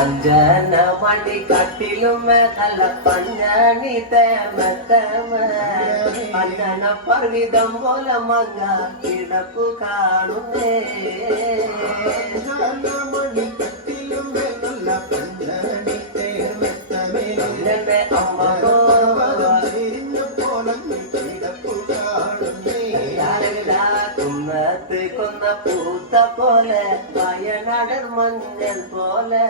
അഞ്ജന മണി കട്ടിലും നല്ല പഞ്ഞണി തേമ അഞ്ജന പർവിതം പോലെ മങ്ങ കിടപ്പു കാണുന്നേ മണി കട്ടിലും നല്ല പഞ്ഞണി തേമത്തമേ അമ്മോ കുന്നത്ത് കൊന്ന പൂത്ത പോലെ വയനാടൻ മഞ്ഞൾ പോലെ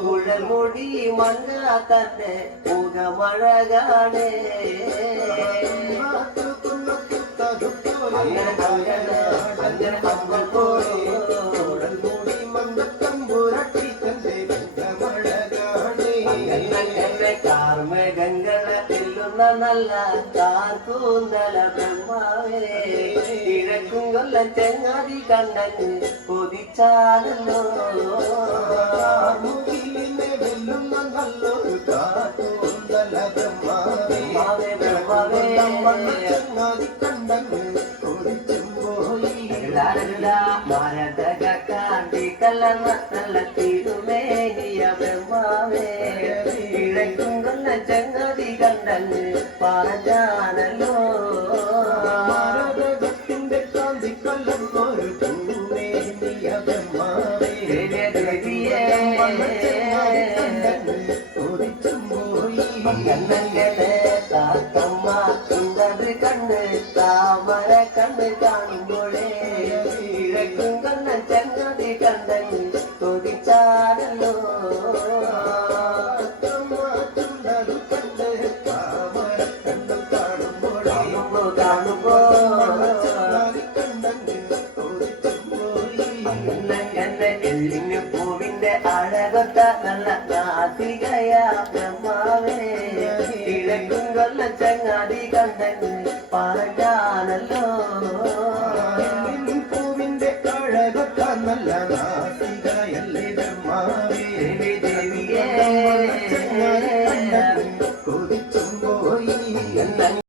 കുഴൽമുടി മങ്ങ തന്റെ മുഖമഴകാണേ അങ്ങനെ അമ്മ കുഴൽമുടി മങ്ങത്തമ്പുരട്ടി തന്റെ മുഖമഴകാണേ കാർമേഘങ്ങളെ എല്ലുന്ന നല്ല കാർക്കൂന്തല ബ്രഹ്മാവേ കിഴക്കും കൊല്ലം ചെങ്ങാതി കണ്ടങ്ങ് കൊതിച്ചാണല്ലോ മുകിലിനെ വെല്ലുന്ന നല്ലൊരു കാർക്കൂന്തല ബ്രഹ്മാവേ ബ്രഹ്മാവേ ചെങ്ങാതി കണ്ടങ്ങ് കൊതിച്ചും പോയി മരതക കാണ്ടി കലർന്ന നല്ല തിരുമേനിയ ബ്രഹ്മാവേ കിഴക്കും കൊല്ലം ചെങ്ങാതി കണ്ടങ്ങ് പറഞ്ഞാണല്ലോ ഭാരതത്തിന്റെ കാന്തി കല്ലം ഒരു പൂമേനിയ ബ്രഹ്മാവേ കൊതിച്ചും പോയി താത്തമ്മ സുന്ദർ കണ്ണ് താമര കണ്ണ് കാണുമ്പോഴേ കിഴക്കും കണ്ണ ചങ്ങാതി കണ്ടങ്ങ് കൊതിച്ചാണല്ലോ കാണുമ്പോ എല്ലിന് പൂവിന്റെ അഴകൊത്ത നല്ല നാസികയ ബ്രഹ്മാവേ കിഴക്കും കൊല്ല ചങ്ങാതി കണ്ടങ്ങ് പറഞ്ഞാണല്ലോ പൂവിന്റെ അഴകൊത്ത നല്ല